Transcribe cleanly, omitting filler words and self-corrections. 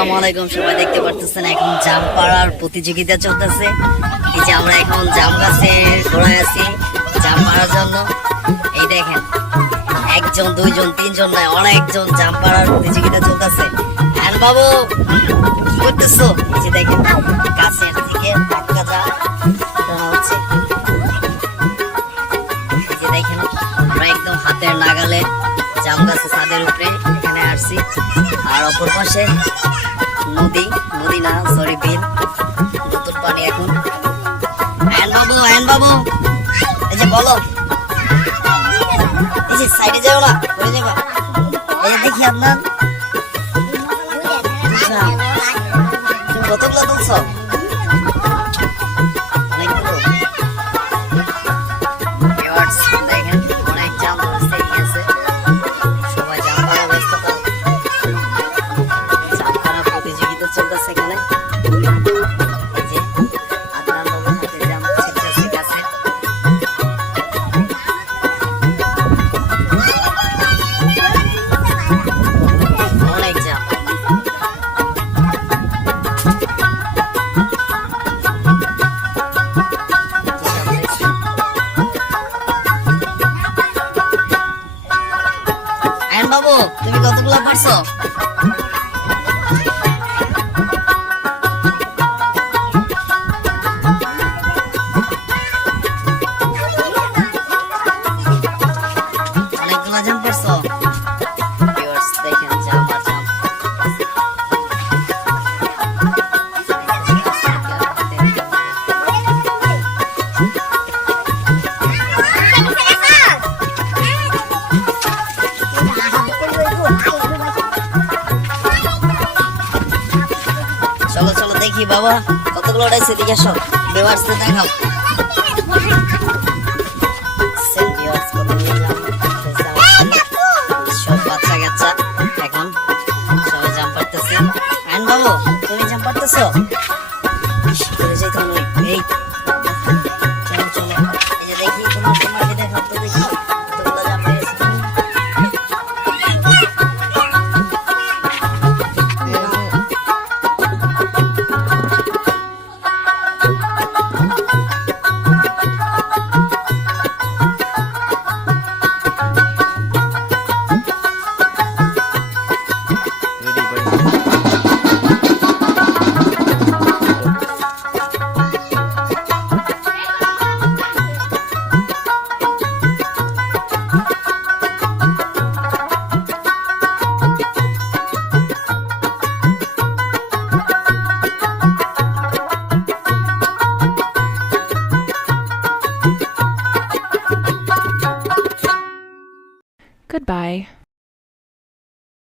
আসসালামু আলাইকুম। সবাই দেখতে পারতেছেন এখন জাম পাড়ার প্রতিযোগিতা চলতেছে। এই যে আমরা এখন জাম গাছে ঘোরায় আছি জাম পাড়ার জন্য। এই দেখেন একজন দুইজন তিনজন নয় অনেকজন জাম পাড়ার প্রতিযোগিতা চলতেছে। আর বাবু কি করতেছো? এই যে দেখেন গাছের থেকে ধাক্কা যা হচ্ছে। এই যে দেখেন আমরা একদম হাতের নাগালে জাম গাছে ছাদের উপরে এখানে আসছি। আর অপর পাশে নদী না সরি বিল, নতুন পানি এখন। আয়ন বাবু এই যে বলো, এই যে সাইডে যাও না পড়ে যাবা। এই যে দেখি আপনার তুমি কতগুলো তুলছো? অনেকগুলো। দেখেন অনেক জাম ধরছে ঠিক আছে। সবাই জাম পাড়া ব্যস্ততা, জাম পাড়া প্রতিযোগিতা চলতেছে এখানে। এই যে আদনান বাবুর হাতে জাম ছিটতেছে গাছে। অনেক জাম। আয়ন বাবু তুমি কতগুলো পারছো? অনেকগুলো জাম পারছো। ভিউয়ার্স দেখেন জাম আর জাম। চলো চলো দেখি বাবা কতগুলো উঠাইছে, দিকে সব ভিউয়ার্স দেখাও। সব বাচ্চা কাচ্চা এখন সবাই জাম পারতেছে। আয়ন বাবু তুমি জাম পারতেছো? এই চলো চলো এই যে দেখি তোমাকে দেখাও তো দেখি কতগুলো জাম পেয়েছো তুমি। Goodbye.